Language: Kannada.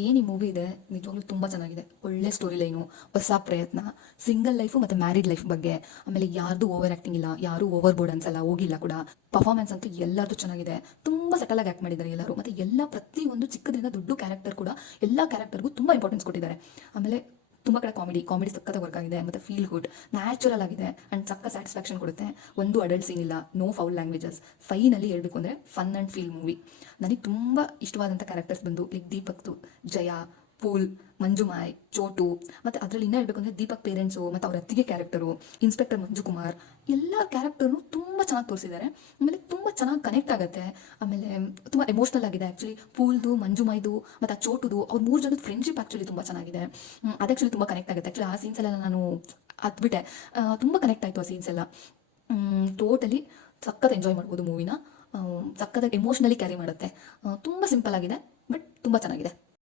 ಏನು ಈ ಮೂವಿ ಇದೆ ನಿಜವಾಗ್ಲೂ ತುಂಬ ಚೆನ್ನಾಗಿದೆ. ಒಳ್ಳೆ ಸ್ಟೋರಿ ಲೈನು, ಹೊಸ ಪ್ರಯತ್ನ, ಸಿಂಗಲ್ ಲೈಫು ಮತ್ತು ಮ್ಯಾರಿಡ್ ಲೈಫ್ ಬಗ್ಗೆ. ಆಮೇಲೆ ಯಾರ್ದು ಓವರ್ ಆ್ಯಕ್ಟಿಂಗ್ ಇಲ್ಲ, ಯಾರೂ ಓವರ್ ಬೋರ್ಡ್ ಅನ್ಸಲ್ಲ, ಹೋಗಿಲ್ಲ ಕೂಡ. ಪರ್ಫಾರ್ಮೆನ್ಸ್ ಅಂತೂ ಎಲ್ಲರದು ಚೆನ್ನಾಗಿದೆ. ತುಂಬ ಸಟಲಾಗಿ ಆ್ಯಕ್ಟ್ ಮಾಡಿದ್ದಾರೆ ಎಲ್ಲರೂ. ಮತ್ತು ಎಲ್ಲ ಪ್ರತಿಯೊಂದು ಚಿಕ್ಕದ್ರಿಂದ ದೊಡ್ಡ ಕ್ಯಾರೆಕ್ಟರ್ ಕೂಡ ಎಲ್ಲ ಕ್ಯಾರೆಕ್ಟರ್ಗೂ ತುಂಬ ಇಂಪಾರ್ಟೆನ್ಸ್ ಕೊಟ್ಟಿದ್ದಾರೆ. ಆಮೇಲೆ ತುಂಬ ಕಡೆ ಕಾಮಿಡಿ ಸಕ್ಕತ್ತ ವರ್ಕ್ ಆಗಿದೆ. ಮತ್ತು ಫೀಲ್ ಗುಡ್, ನ್ಯಾಚುರಲ್ ಆಗಿದೆ ಆ್ಯಂಡ್ ಸಕ್ಕ ಸ್ಯಾಟಿಸ್ಫ್ಯಾಕ್ಷನ್ ಕೊಡುತ್ತೆ. ಒಂದು ಅಡಲ್ಟ್ ಸೀನ್ ಇಲ್ಲ, ನೋ ಫೌಲ್ ಲ್ಯಾಂಗ್ವೇಜಸ್. ಫೈನಲ್ಲಿ ಹೇಳಬೇಕು ಅಂದರೆ ಫನ್ ಆ್ಯಂಡ್ ಫೀಲ್ ಮೂವಿ. ನನಗೆ ತುಂಬ ಇಷ್ಟವಾದಂಥ ಕ್ಯಾರೆಕ್ಟರ್ಸ್ ಬಂದು ಲೈಕ್ ದೀಪಕ್ದು ಜಯ, ಪೂಲ್, ಮಂಜುಮಾಯ್, ಚೋಟು, ಮತ್ತು ಅದರಲ್ಲಿ ಇನ್ನೂ ಹೇಳಬೇಕು ಅಂದರೆ ದೀಪಕ್ ಪೇರೆಂಟ್ಸು ಮತ್ತು ಅವ್ರ ಅತ್ತಿಗೆ ಕ್ಯಾರೆಕ್ಟರು, ಇನ್ಸ್ಪೆಕ್ಟರ್ ಮಂಜು ಕುಮಾರ್, ಎಲ್ಲ ಕ್ಯಾರೆಕ್ಟರ್ನು ತುಂಬ ಚೆನ್ನಾಗಿ ತೋರಿಸಿದ್ದಾರೆ. ಆಮೇಲೆ ತುಂಬ ಚೆನ್ನಾಗಿ ಕನೆಕ್ಟ್ ಆಗುತ್ತೆ. ಆಮೇಲೆ ತುಂಬ ಎಮೋಷ್ನಲ್ ಆಗಿದೆ ಆ್ಯಕ್ಚುಲಿ. ಪೂಲ್ದು, ಮಂಜುಮಾಯ್ದು ಮತ್ತು ಆ ಚೋಟುದು ಅವ್ರ ಮೂರು ಜನದ ಫ್ರೆಂಡ್ಶಿಪ್ ಆ್ಯಕ್ಚುಲಿ ತುಂಬ ಚೆನ್ನಾಗಿದೆ. ಅದು ಆ್ಯಕ್ಚುಲಿ ತುಂಬ ಕನೆಕ್ಟ್ ಆಗುತ್ತೆ. ಆ್ಯಕ್ಚುಲಿ ಆ ಸೀನ್ಸ್ ಎಲ್ಲ ನಾನು ಹತ್ಬಿಟ್ಟೆ. ತುಂಬ ಕನೆಕ್ಟ್ ಆಯಿತು ಆ ಸೀನ್ಸ್ ಎಲ್ಲ. ಟೋಟಲಿ ಸಖತ್ ಎಂಜಾಯ್ ಮಾಡ್ಬೋದು ಮೂವಿನ. ಸಖತ್ತಾಗಿ ಎಮೋಷ್ನಲಿ ಕ್ಯಾರಿ ಮಾಡುತ್ತೆ. ತುಂಬ ಸಿಂಪಲ್ ಆಗಿದೆ ಬಟ್ ತುಂಬ ಚೆನ್ನಾಗಿದೆ.